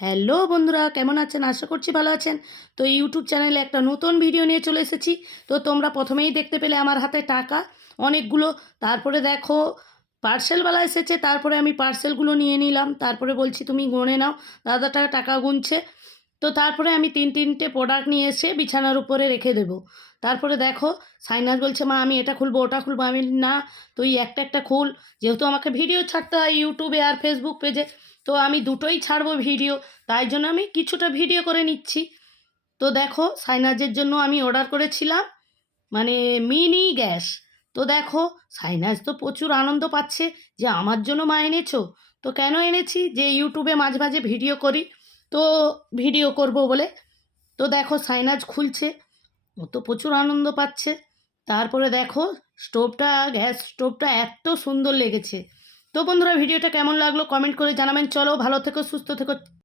Hello বন্ধুরা, কেমন আছেন? আশা করছি ভালো আছেন। তো ইউটিউব চ্যানেলে একটা নতুন ভিডিও নিয়ে চলে এসেছি। তো তোমরা প্রথমেই দেখতে পেলে আমার হাতে টাকা অনেকগুলো। তারপরে দেখো পার্সেলওয়ালা এসেছে, তারপরে আমি পার্সেলগুলো নিয়ে নিলাম। তারপরে বলছি তুমি গুনে নাও। দাদাটা টাকা গুনছে। তো তারপরে আমি তিনটে প্রোডাক্ট নিয়ে এসে বিছানার উপরে রেখে দেবো। তারপরে দেখো সাইনাজ বলছে, মা আমি এটা খুলবো ওটা খুলবো। আমি না, তুই একটা একটা খুল। যেহেতু আমাকে ভিডিও ছাড়তে হয় ইউটিউবে আর ফেসবুক পেজে, তো আমি দুটোই ছাড়বো ভিডিও। তাই জন্য আমি কিছুটা ভিডিও করে নিচ্ছি। তো দেখো সাইনাজের জন্য আমি অর্ডার করেছিলাম মানে মিনি গ্যাস। তো দেখো সাইনাজ তো প্রচুর আনন্দ পাচ্ছে যে আমার জন্য মা এনেছো। তো কেন এনেছি, যে ইউটিউবে মাঝে মাঝে ভিডিও করি, তো ভিডিও করব বলে। তো দেখো সাইনাজ খুলছে, ও তো প্রচুর আনন্দ পাচ্ছে। তারপরে দেখো গ্যাস স্টোভটা এত সুন্দর লেগেছে। তো বন্ধুরা, ভিডিওটা কেমন লাগলো কমেন্ট করে জানাবেন। চলো, ভালো থেকো, সুস্থ থেকো।